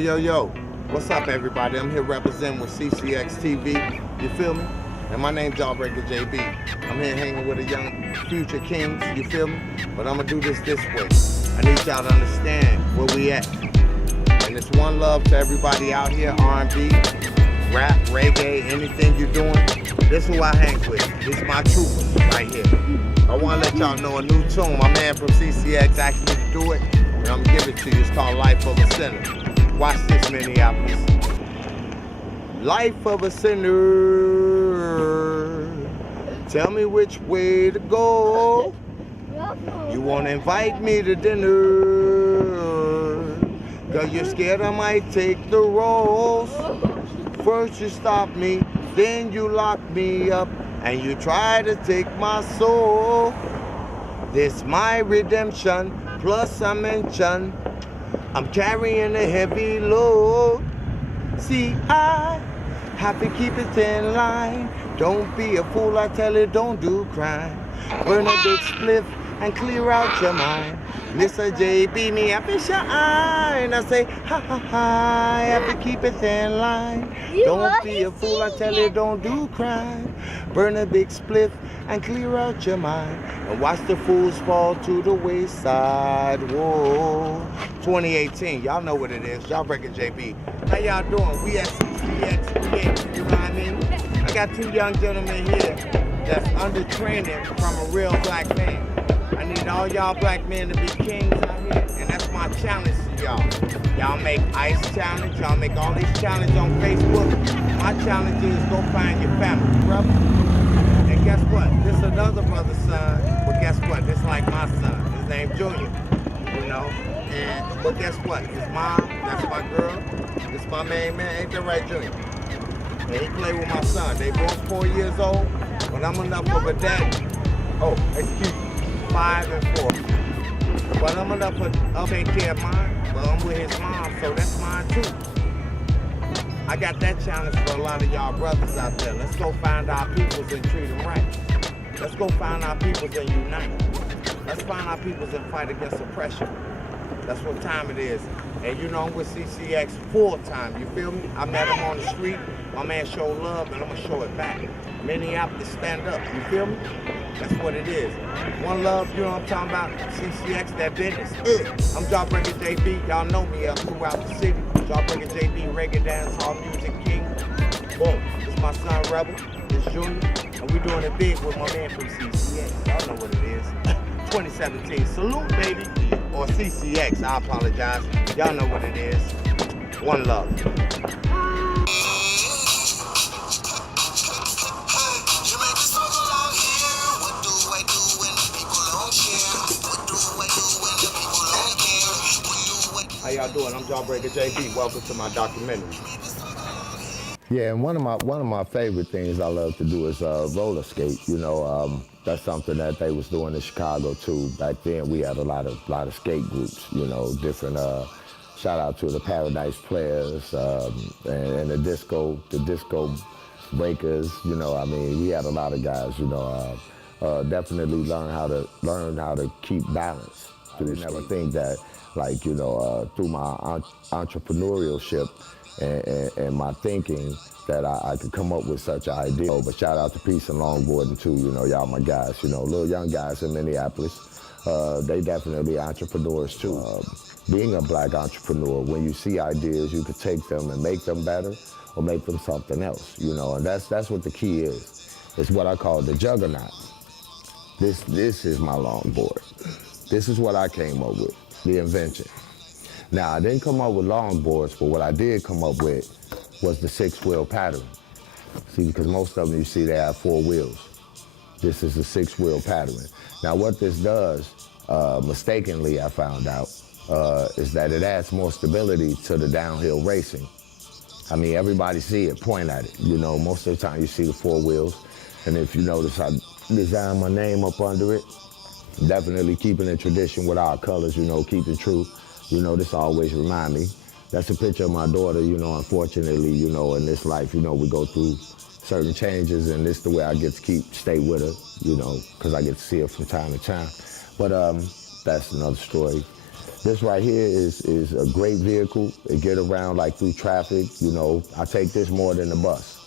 Yo. What's up, everybody? I'm here representing with CCX TV. You feel me? And my name's Jawbreaker JB. I'm here hanging with a young future kings. You feel me? But I'm gonna do this way. I need y'all to understand where we at. And it's one love to everybody out here, R&B, rap, reggae, anything you're doing. This is who I hang with. This is my troopers right here. I want to let y'all know a new tune. My man from CCX asked me to do it, and I'm going to give it to you. It's called Life of a Sinner. Watch this, Minneapolis. Life of a sinner, tell me which way to go. You want to invite me to dinner, 'cause you're scared I might take the rolls. First you stop me, then you lock me up, and you try to take my soul. This my redemption, plus I mention I'm carrying a heavy load. See, I have to keep it in line. Don't be a fool, I tell you, don't do crime. Burn a big spliff and clear out your mind. Mr. JB, me have to shine. I say, ha, I have to keep it in line. Don't be a fool, I tell you, don't do crime. Burn a big spliff and clear out your mind. And watch the fools fall to the wayside. Whoa. 2018, y'all know what it is. Jawbreaker JB. How y'all doing? We at CCX, you know what I mean? I got two young gentlemen here that's under training from a real black man. I need all y'all black men to be kings out here, and that's my challenge to y'all. Y'all make ice challenge, y'all make all these challenges on Facebook. My challenge is go find your family, brother. And guess what? This is another brother's son, but guess what? This is like my son. His name's Junior, you know? But guess what? His mom, that's my girl. This is my main man, ain't that right, Junior? And he play with my son. They both 4 years old, but I'm enough of a daddy. Oh, excuse me. 5 and 4. But I'm enough to take care of mine. But I'm with his mom, so that's mine too. I got that challenge for a lot of y'all brothers out there. Let's go find our peoples and treat them right. Let's go find our peoples and unite. Let's find our peoples and fight against oppression. That's what time it is. And you know I'm with CCX full time, you feel me? I met him on the street. My man showed love, and I'm gonna show it back. Minneapolis, stand up, you feel me? That's what it is. One love, you know what I'm talking about? CCX, that business. I'm Jawbreaker JB, y'all know me throughout the city. Jawbreaker JB, reggae dance, hall music king. Boom, this is my son Rebel, this Junior, and we doing it big with my man from CCX. Y'all know what it is. 2017, salute baby, or CCX, I apologize. Y'all know what it is. One love. How y'all doing? I'm Jawbreaker JB. Welcome to my documentary. Yeah, and one of my favorite things I love to do is roller skate. You know, that's something that they was doing in Chicago too. Back then, we had a lot of skate groups. You know, different. Shout out to the Paradise Players and the disco breakers. You know, I mean, we had a lot of guys. You know, definitely learn how to keep balance. I would never think that, like, you know, through my entrepreneurship and my thinking, that I could come up with such an idea. But shout out to Peace and Longboarding too, you know, y'all my guys, you know, little young guys in Minneapolis. They definitely entrepreneurs too. Being a black entrepreneur, when you see ideas, you could take them and make them better or make them something else, you know, and that's what the key is. It's what I call the juggernaut. This is my longboard. This is what I came up with, the invention. Now, I didn't come up with longboards, but what I did come up with was the 6-wheel pattern. See, because most of them you see, they have 4 wheels. This is a 6-wheel pattern. Now, what this does, mistakenly I found out, is that it adds more stability to the downhill racing. I mean, everybody see it, point at it. You know, most of the time you see the 4 wheels, and if you notice, I designed my name up under it. Definitely keeping the tradition with our colors, you know, keep it true. You know, this always remind me. That's a picture of my daughter, you know, unfortunately, you know, in this life, you know, we go through certain changes, and this is the way I get to stay with her, you know, because I get to see her from time to time. But that's another story. This right here is a great vehicle. It get around like through traffic. You know, I take this more than the bus.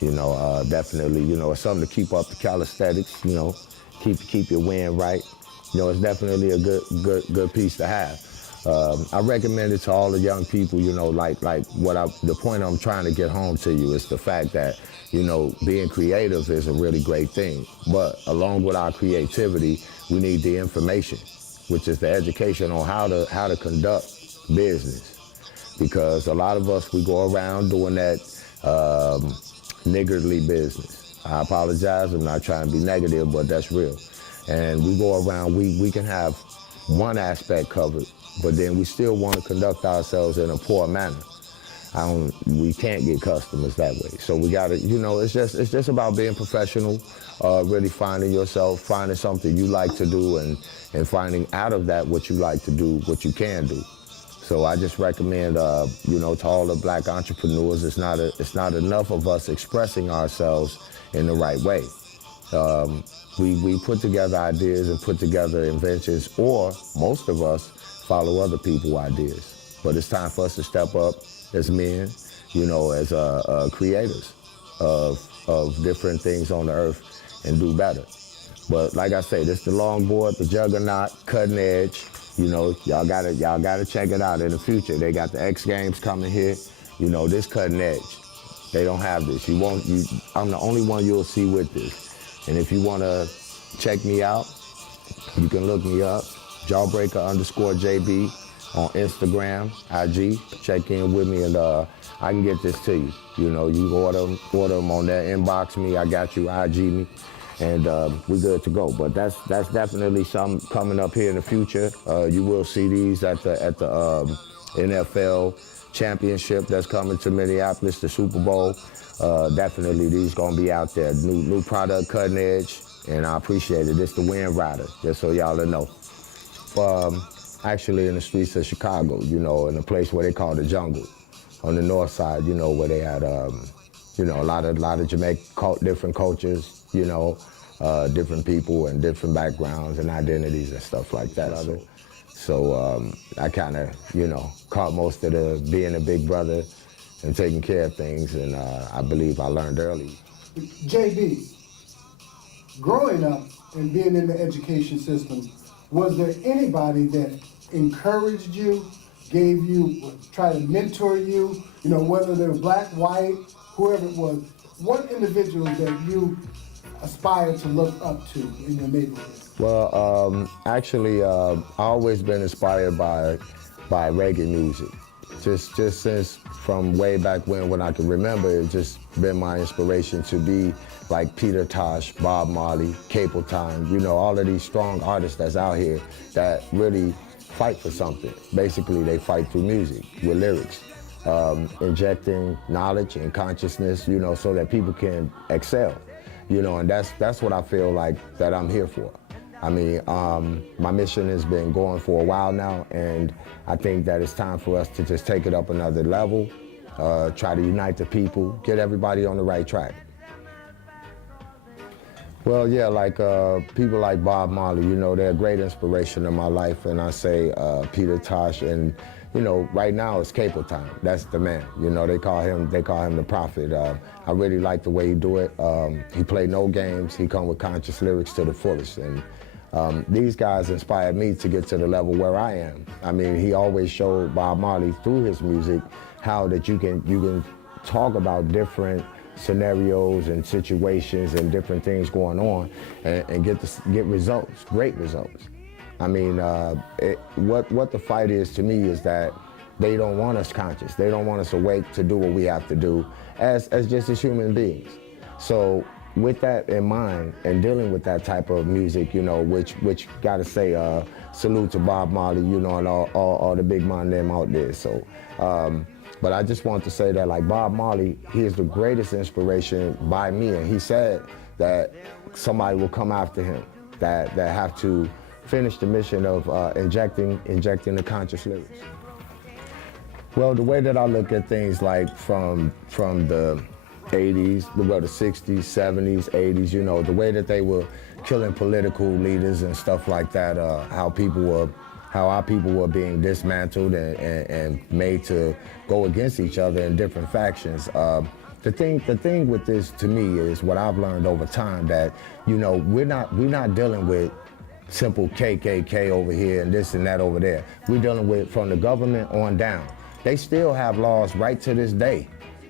You know, definitely. You know, it's something to keep up the calisthenics. You know, keep your wind right. You know, it's definitely a good piece to have. I recommend it to all the young people. You know, like the point I'm trying to get home to you is the fact that, you know, being creative is a really great thing. But along with our creativity, we need the information, which is the education on how to conduct business. Because a lot of us, we go around doing that niggardly business. I apologize, I'm not trying to be negative, but that's real. And we go around, we can have one aspect covered, but then we still want to conduct ourselves in a poor manner. We can't get customers that way. So we gotta, you know, it's just about being professional, really finding yourself, finding something you like to do, and finding out of that what you like to do, what you can do. So I just recommend, you know, to all the black entrepreneurs, it's not enough of us expressing ourselves in the right way. We put together ideas and put together inventions, or most of us follow other people's ideas. But it's time for us to step up as men, you know, as creators of different things on the earth and do better. But like I say, this the longboard, the juggernaut, cutting edge. You know, y'all gotta check it out in the future. They got the X Games coming here. You know, this cutting edge. They don't have this. I'm the only one you'll see with this. And if you wanna check me out, you can look me up, Jawbreaker_JB on Instagram, IG. Check in with me and I can get this to you. You know, you order them on there, inbox me, I got you, IG me, and we good to go. But that's definitely something coming up here in the future. You will see these at the NFL championship that's coming to Minneapolis, the Super Bowl. Definitely these gonna be out there. New product, cutting edge, and I appreciate it. It's the Wind Rider, just so y'all know. Actually in the streets of Chicago, you know, in a place where they call the Jungle. On the north side, you know, where they had, you know, a lot of Jamaican different cultures, you know, different people and different backgrounds and identities and stuff like that. So I kind of, you know, caught most of the being a big brother and taking care of things, and I believe I learned early. JB, growing up and being in the education system, was there anybody that encouraged you, gave you, tried to mentor you, you know, whether they were black, white, whoever it was, what individual that you aspire to look up to in your neighborhood? Well, actually, I've always been inspired by reggae music. Just since from way back when I can remember, it's just been my inspiration to be like Peter Tosh, Bob Marley, Capleton, you know, all of these strong artists that's out here that really fight for something. Basically, they fight through music with lyrics, injecting knowledge and consciousness, you know, so that people can excel, you know, and that's what I feel like that I'm here for. I mean, my mission has been going for a while now, and I think that it's time for us to just take it up another level, try to unite the people, get everybody on the right track. Well, yeah, like people like Bob Marley, you know, they're a great inspiration in my life, and I say Peter Tosh, and you know, right now it's Capleton. That's the man. You know, they call him the prophet. I really like the way he do it. He play no games. He come with conscious lyrics to the fullest, and these guys inspired me to get to the level where I am. I mean, he always showed Bob Marley through his music how that you can talk about different scenarios and situations and different things going on and get results, great results. I mean, what the fight is to me is that they don't want us conscious. They don't want us awake to do what we have to do as just as human beings. So with that in mind and dealing with that type of music, you know, which gotta say salute to Bob Marley, you know, and all the big man them out there. So, but I just want to say that like Bob Marley, he is the greatest inspiration by me, and he said that somebody will come after him that have to finish the mission of injecting the conscious lyrics. Well, the way that I look at things like from the 80s, well, the 60s, 70s, 80s, you know, the way that they were killing political leaders and stuff like that, how people were how our people were being dismantled and made to go against each other in different factions. The thing with this, to me, is what I've learned over time, that, you know, we're not dealing with simple KKK over here and this and that over there. We're dealing with from the government on down. They still have laws right to this day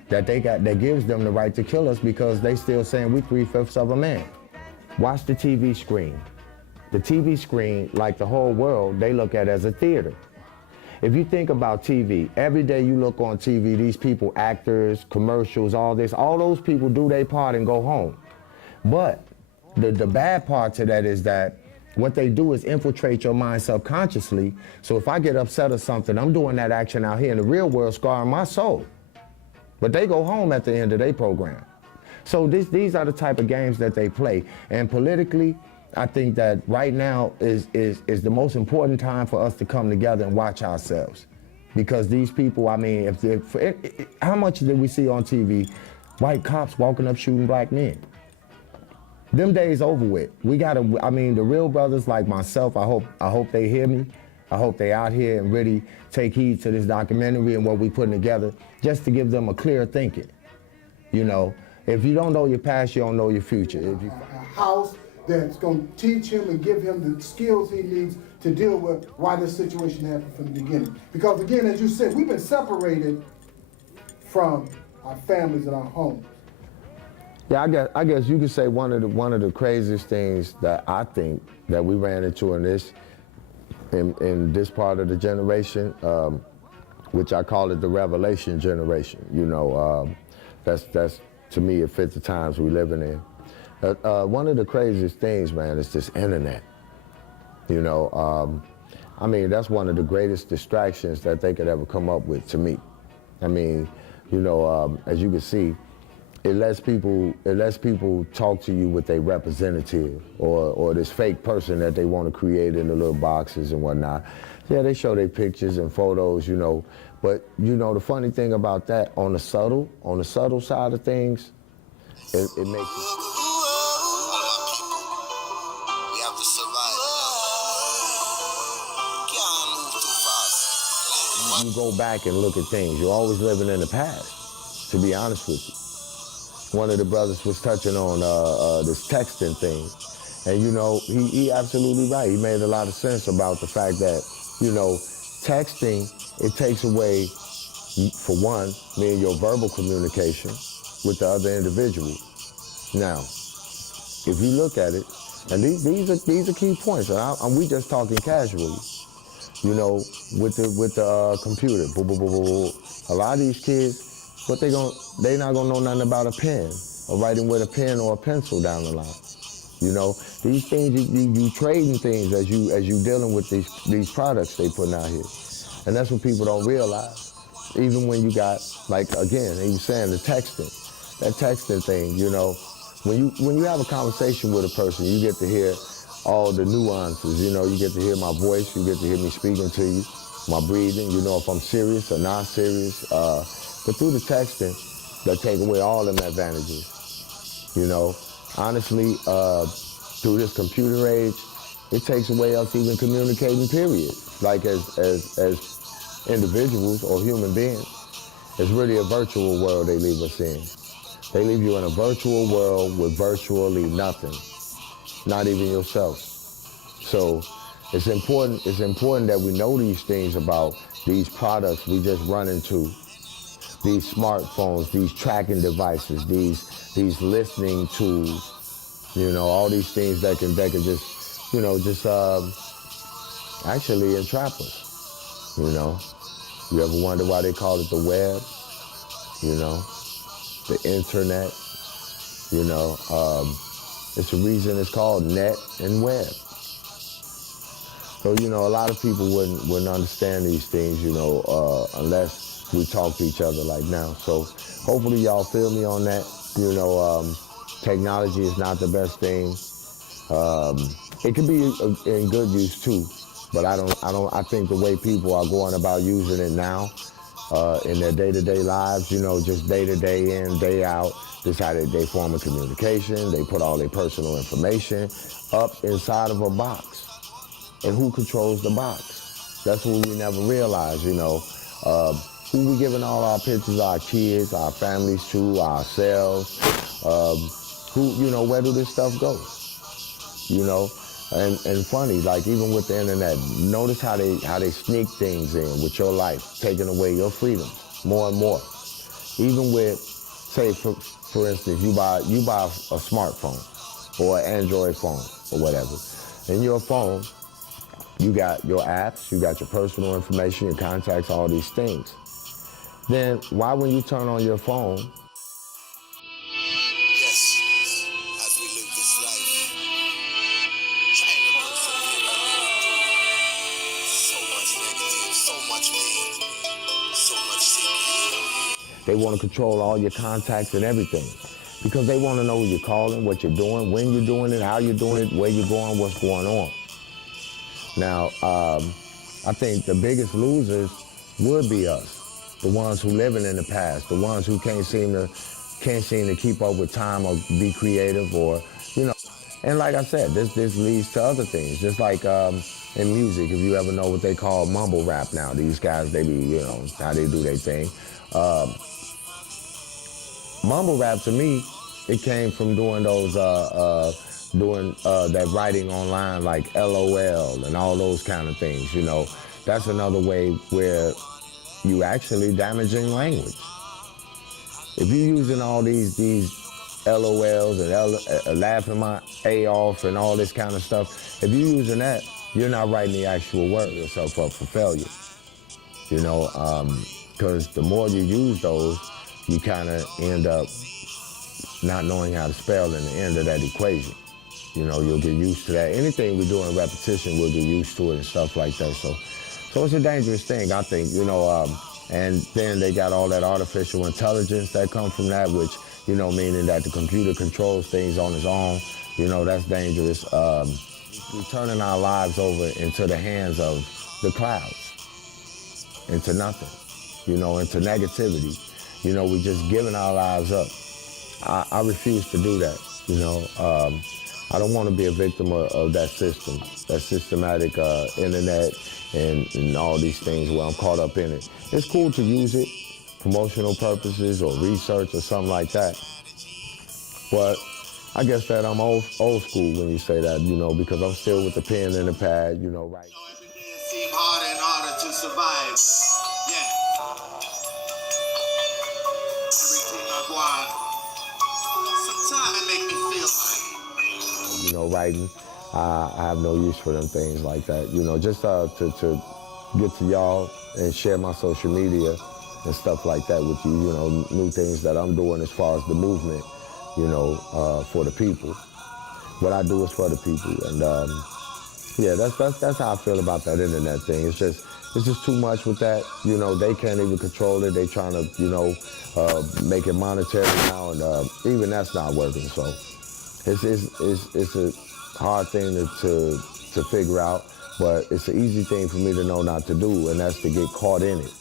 that that gives them the right to kill us, because they still saying we 3/5 of a man. Watch the TV screen. The TV screen, like the whole world, they look at as a theater. If you think about TV, every day you look on TV, these people, actors, commercials, all those people do their part and go home. But the bad part to that is that what they do is infiltrate your mind subconsciously. So if I get upset or something, I'm doing that action out here in the real world, scarring my soul. But they go home at the end of their program. So these are the type of games that they play. And politically, I think that right now is the most important time for us to come together and watch ourselves. Because these people, I mean, how much did we see on TV white cops walking up shooting black men? Them days over with. We gotta, I mean, the real brothers like myself, I hope they hear me. I hope they out here and really take heed to this documentary and what we putting together, just to give them a clear thinking. You know, if you don't know your past, you don't know your future. A house that's going to teach him and give him the skills he needs to deal with why this situation happened from the beginning. Because again, as you said, we've been separated from our families and our homes. Yeah, I guess you could say one of the craziest things that I think that we ran into in this part of the generation, which I call it the revelation generation. You know, that's to me, it fits the times we living in. One of the craziest things, man, is this internet. You know, I mean, that's one of the greatest distractions that they could ever come up with, to me. I mean, you know, as you can see, it lets people talk to you with their representative or this fake person that they want to create in the little boxes and whatnot. Yeah, they show their pictures and photos, you know, but you know the funny thing about that, on the subtle side of things, it makes it. You go back and look at things. You're always living in the past, to be honest with you. One of the brothers was touching on this texting thing. And you know, he absolutely right. He made a lot of sense about the fact that, you know, texting, it takes away, for one, me and your verbal communication with the other individual. Now, if you look at it, and these are key points, and we just talking casually. You know, with the computer, boo, boo, boo, boo. A lot of these kids, they not gonna know nothing about a pen or writing with a pen or a pencil down the line. You know, these things, you trading things as you dealing with these products they putting out here. And that's what people don't realize. Even when you got, like, again, he was saying the texting, that texting thing, you know, when you have a conversation with a person, you get to hear all the nuances, you know, you get to hear my voice, you get to hear me speaking to you, my breathing, you know, if I'm serious or not serious. But through the texting, they take away all them advantages. You know, honestly, through this computer age, it takes away us even communicating, period. Like as individuals or human beings, it's really a virtual world they leave us in. They leave you in a virtual world with virtually nothing, not even yourself. So it's important that we know these things about these products we just run into. These smartphones, these tracking devices, these listening tools, you know, all these things that can just, you know, actually entrap us, you know. You ever wonder why they call it the web, you know, the internet, you know. It's a reason it's called net and web. So, you know, a lot of people wouldn't understand these things, you know, unless we talk to each other like now. So hopefully y'all feel me on that. You know, technology is not the best thing. It can be in good use too, but I think the way people are going about using it now, in their day-to-day lives, you know, just day in, day out, this is how they form a communication. They put all their personal information up inside of a box. And who controls the box? That's what we never realize, you know. Who we giving all our pictures, our kids, our families to, ourselves. Where do this stuff go? You know, and funny, like even with the internet, notice how they sneak things in with your life, taking away your freedoms more and more. Even with, say for instance, you buy a smartphone or an Android phone or whatever. In your phone, you got your apps, you got your personal information, your contacts, all these things. Then why when you turn on your phone, they want to control all your contacts and everything because they want to know who you're calling, what you're doing, when you're doing it, how you're doing it, where you're going, what's going on. Now, I think the biggest losers would be us, the ones who living in the past, the ones who can't seem to keep up with time or be creative or, you know. And like I said, this leads to other things. Just like in music, if you ever know what they call mumble rap now, these guys, they be, you know, how they do their thing. Mumble rap to me, it came from doing those, that writing online like LOL and all those kind of things, you know. That's another way where you actually damaging language. If you're using all these LOLs and laughing my A off and all this kind of stuff, if you're using that, you're not writing the actual word yourself up for failure. You know, because the more you use those, you kind of end up not knowing how to spell in the end of that equation. You know, you'll get used to that. Anything we do in repetition, we'll get used to it and stuff like that. So it's a dangerous thing, I think, you know, and then they got all that artificial intelligence that comes from that, which, you know, meaning that the computer controls things on its own. You know, that's dangerous. We're turning our lives over into the hands of the clouds, into nothing, you know, into negativity. You know, we're just giving our lives up. I refuse to do that, you know. I don't want to be a victim of that system, that systematic internet and all these things where I'm caught up in it. It's cool to use it, promotional purposes or research or something like that. But I guess that I'm old school when you say that, you know, because I'm still with the pen and the pad, you know, right. Every day it seems harder and harder to survive. You know, writing, I have no use for them things like that. You know, just to get to y'all and share my social media and stuff like that with you, you know, new things that I'm doing as far as the movement, you know, for the people. What I do is for the people. And yeah, that's how I feel about that internet thing. It's just too much with that. You know, they can't even control it. They trying to, you know, make it monetary now, and even that's not working. So it's a hard thing to figure out, but it's an easy thing for me to know not to do, and that's to get caught in it.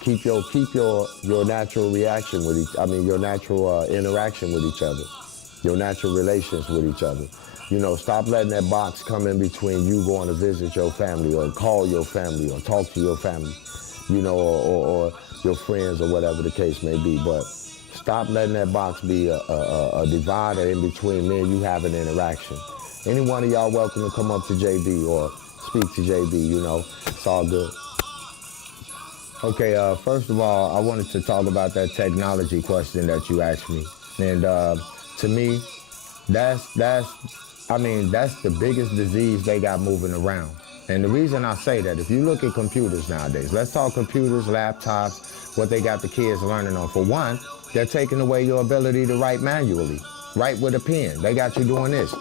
Keep your natural reaction with your natural interaction with each other, your natural relations with each other. You know, stop letting that box come in between you going to visit your family or call your family or talk to your family, you know, or your friends or whatever the case may be. But stop letting that box be a divider in between me and you having an interaction. Any one of y'all welcome to come up to JB or speak to JB, you know, it's all good. Okay, first of all, I wanted to talk about that technology question that you asked me. And to me, that's the biggest disease they got moving around. And the reason I say that, if you look at computers nowadays, let's talk computers, laptops, what they got the kids learning on. For one, they're taking away your ability to write manually, write with a pen. They got you doing this.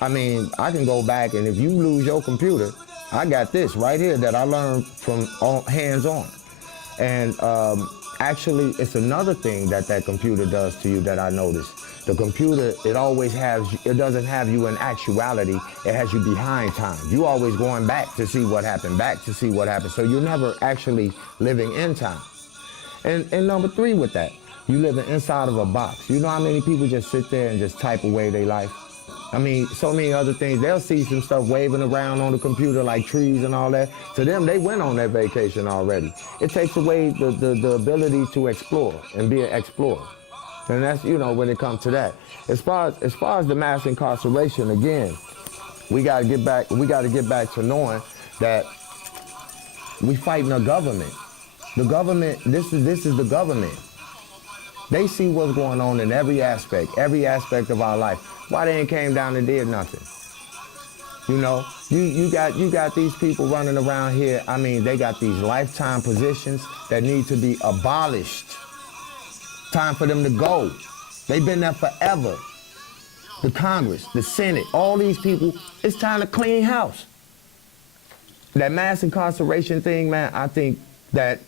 I mean, I can go back, and if you lose your computer, I got this right here that I learned from hands-on. And actually, it's another thing that computer does to you that I noticed. The computer, it doesn't have you in actuality, it has you behind time. You always going back to see what happened, So you're never actually living in time. And number three with that, you living inside of a box. You know how many people just sit there and just type away their life? I mean, so many other things. They'll see some stuff waving around on the computer like trees and all that. To them, they went on that vacation already. It takes away the ability to explore and be an explorer. And that's, you know, when it comes to that. As far as the mass incarceration, again, we gotta get back to knowing that we fighting a government. The government, this is the government. They see what's going on in every aspect of our life. Why they ain't came down and did nothing? You know, you got these people running around here. I mean, they got these lifetime positions that need to be abolished. Time for them to go. They've been there forever. The Congress, the Senate, all these people, it's time to clean house. That mass incarceration thing, man, I think that,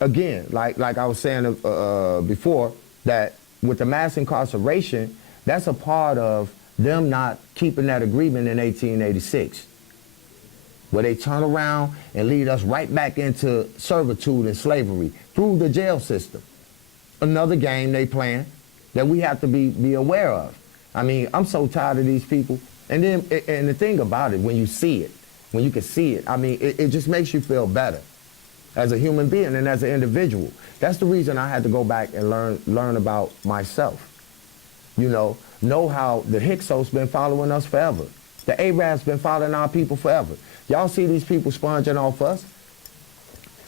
again, like I was saying before, that with the mass incarceration, that's a part of them not keeping that agreement in 1886, where they turn around and lead us right back into servitude and slavery through the jail system. Another game they playing that we have to be aware of. I mean, I'm so tired of these people. And then, and the thing about it, when you see it, when you can see it, I mean, it just makes you feel better as a human being and as an individual. That's the reason I had to go back and learn about myself. You know how the Hyksos been following us forever. The Arabs been following our people forever. Y'all see these people sponging off us?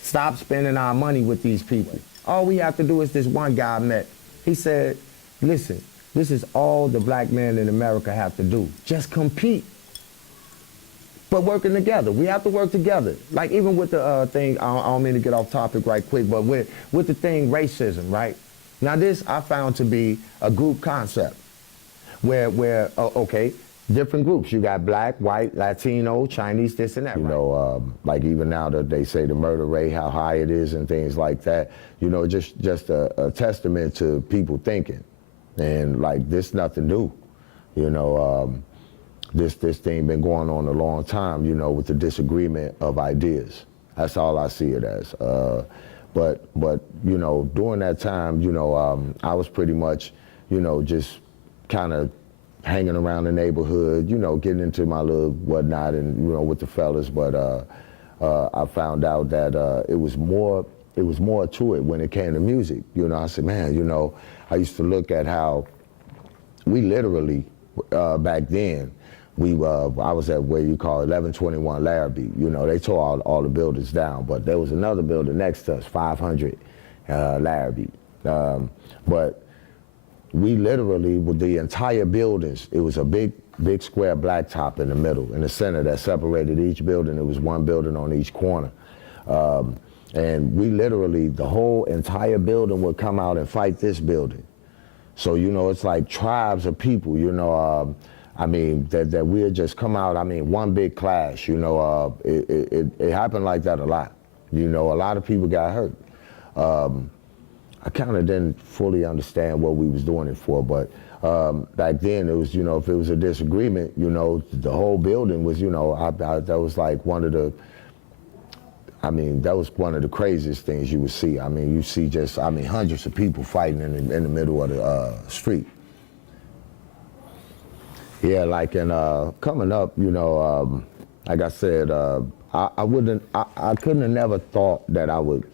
Stop spending our money with these people. All we have to do is this one guy I met. He said, listen, this is all the black men in America have to do. Just compete. But working together. We have to work together. Like even with the thing, I don't mean to get off topic right quick, but with the thing, racism, right? Now this I found to be a group concept where okay, different groups. You got black, white, Latino, Chinese, this and that. You know, like even now that they say the murder rate, how high it is and things like that, you know, just a testament to people thinking. And like this nothing new, you know, this thing been going on a long time, you know, with the disagreement of ideas. That's all I see it as. But you know, during that time, you know, I was pretty much, you know, just kind of hanging around the neighborhood, you know, getting into my little whatnot and, you know, with the fellas. But I found out that it was more to it when it came to music. You know, I said, man, you know, I used to look at how we literally, back then, I was at where you call 1121 Larrabee. You know, they tore all the buildings down, but there was another building next to us, 500 Larrabee. But we literally, with the entire buildings, it was a big square blacktop in the middle, in the center that separated each building. It was one building on each corner. And we literally, the whole entire building would come out and fight this building. So, you know, it's like tribes of people, you know, I mean, that we'll just come out, I mean, one big clash, you know, it happened like that a lot. You know, a lot of people got hurt. I kind of didn't fully understand what we was doing it for, but back then it was, you know, if it was a disagreement, you know, the whole building was, you know, that was like one of the, I mean, that was one of the craziest things you would see. I mean, you see just, I mean, hundreds of people fighting in the middle of the street. Yeah, like in coming up, you know, like I said, I couldn't have never thought that I would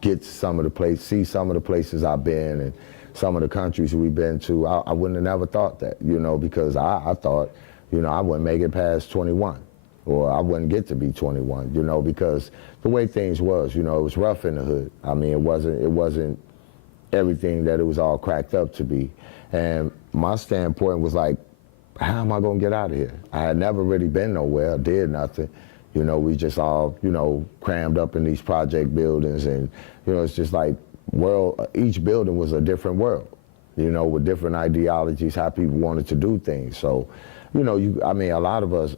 get to some of the places, see some of the places I've been and some of the countries we've been to. I wouldn't have never thought that, you know, because I thought, you know, I wouldn't make it past 21. Or I wouldn't get to be 21, you know, because the way things was, you know, it was rough in the hood. I mean, it wasn't everything that it was all cracked up to be. And my standpoint was like, how am I gonna get out of here? I had never really been nowhere, did nothing. You know, we just all, you know, crammed up in these project buildings and, you know, it's just like each building was a different world, you know, with different ideologies, how people wanted to do things. So, you know, I mean, a lot of us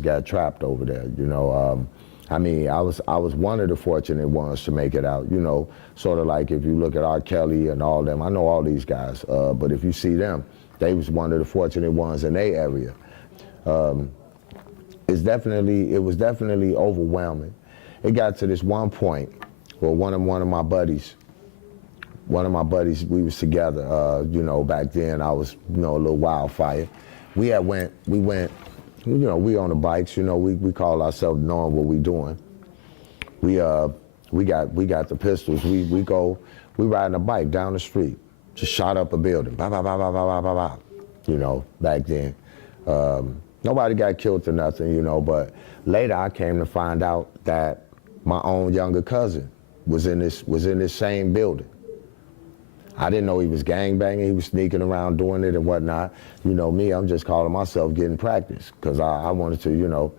got trapped over there, you know. I mean, I was one of the fortunate ones to make it out, you know, sort of like if you look at R. Kelly and all them, I know all these guys, but if you see them, they was one of the fortunate ones in their area. It was definitely overwhelming. It got to this one point where one of my buddies, we was together, you know, back then I was, you know, a little wildfire. we went, you know, we on the bikes, you know, we call ourselves knowing what we doing. We got the pistols. We riding a bike down the street, just shot up a building, bah, bah, bah, bah, bah, bah, bah, bah. You know, back then. Nobody got killed or nothing, you know, but later I came to find out that my own younger cousin was in this same building. I didn't know he was gangbanging. He was sneaking around doing it and whatnot. You know me, I'm just calling myself getting practice because I wanted to, you know,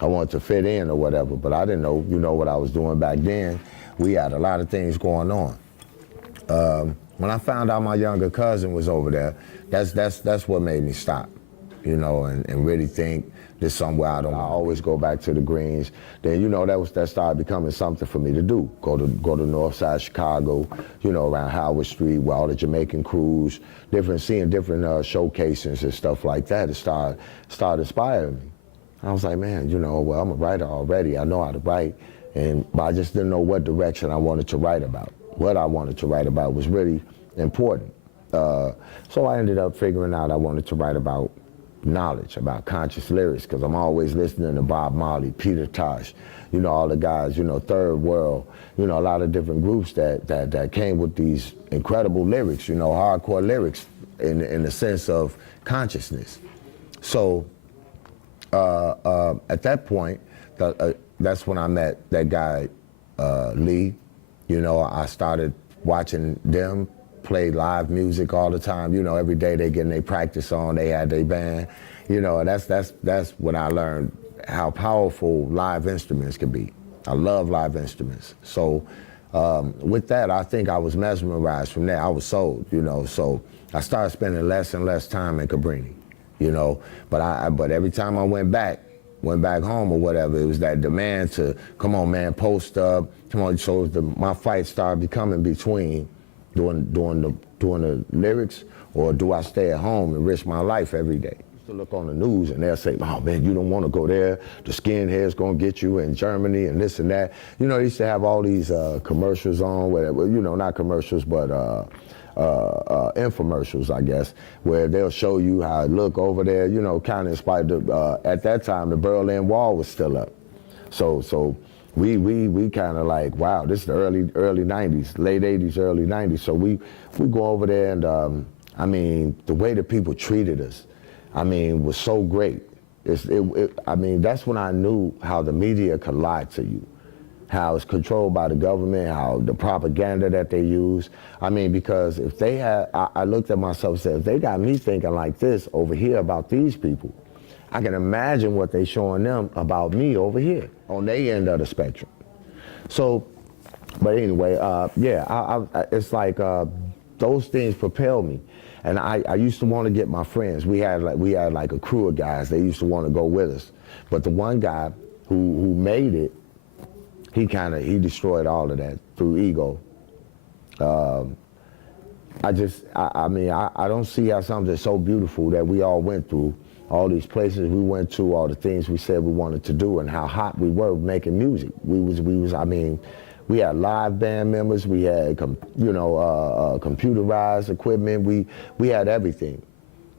I wanted to fit in or whatever, but I didn't know, you know, what I was doing back then. We had a lot of things going on. When I found out my younger cousin was over there, that's what made me stop, you know, and really think there's somewhere I always go back to the Greens. Then, you know, that started becoming something for me to do. Go to North Side Chicago, you know, around Howard Street where all the Jamaican crews, seeing different showcases and stuff like that. It started inspiring me. I was like, man, you know, well, I'm a writer already. I know how to write, but I just didn't know what direction I wanted to write about. What I wanted to write about was really important. So I ended up figuring out I wanted to write about knowledge, about conscious lyrics, because I'm always listening to Bob Marley, Peter Tosh, you know, all the guys, you know, Third World, you know, a lot of different groups that came with these incredible lyrics, you know, hardcore lyrics in the sense of consciousness. So at that point, that's when I met that guy, Lee. You know, I started watching them play live music all the time. You know, every day they getting their practice on, they had their band. You know, that's when I learned how powerful live instruments can be. I love live instruments. So with that, I think I was mesmerized from there. I was sold, you know, so I started spending less and less time in Cabrini, you know, but every time I went back home or whatever, it was that demand to, come on, man, post up, come on. So my fight started becoming between doing the lyrics, or do I stay at home and risk my life every day? I used to look on the news and they'll say, oh man, you don't want to go there. The skinhead's gonna get you in Germany and this and that. You know, they used to have all these commercials on, whatever, you know, not commercials, but infomercials, I guess, where they'll show you how it look over there, you know, kind of inspired. At that time, the Berlin Wall was still up. So we kind of like, wow, this is the early 90s, late 80s, early 90s. So we go over there and, I mean, the way the people treated us, I mean, was so great. I mean, that's when I knew how the media could lie to you, how it's controlled by the government, how the propaganda that they use. I mean, because if they had, I looked at myself and said, if they got me thinking like this over here about these people, I can imagine what they showing them about me over here on their end of the spectrum. So, but anyway, yeah, it's like those things propel me. And I used to want to get my friends. We had like a crew of guys. They used to want to go with us. But the one guy who made it, he destroyed all of that through ego. I mean, I don't see how something so beautiful that we all went through, all these places we went to, all the things we said we wanted to do, and how hot we were making music. I mean, we had live band members, we had, computerized equipment, we had everything.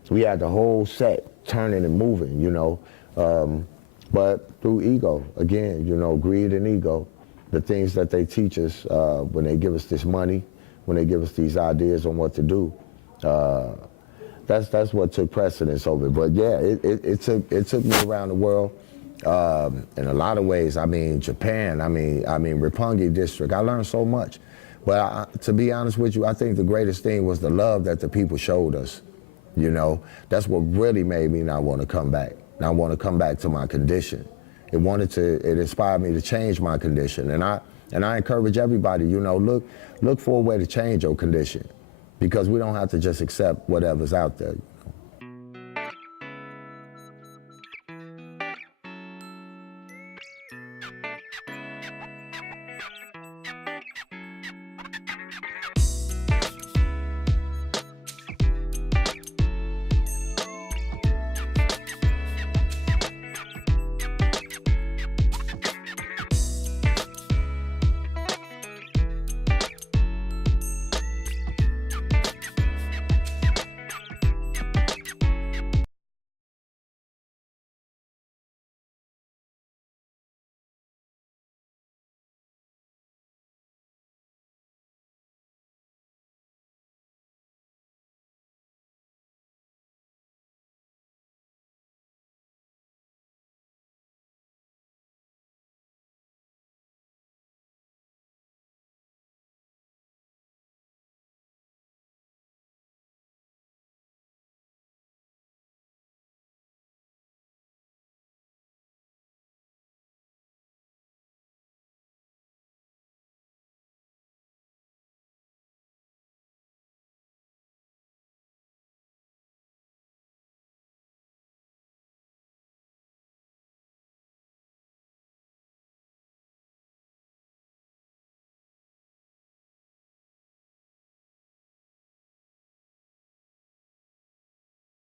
We had the whole set turning and moving, you know. But through ego, again, you know, greed and ego, the things that they teach us when they give us this money, when they give us these ideas on what to do, that's what took precedence over it. But yeah, it took me around the world in a lot of ways. I mean, Japan, I mean, Roppongi District, I learned so much. But to be honest with you, I think the greatest thing was the love that the people showed us, you know. That's what really made me not want to come back. Not want to come back to my condition. It inspired me to change my condition. And I encourage everybody, you know, look for a way to change your condition, because we don't have to just accept whatever's out there.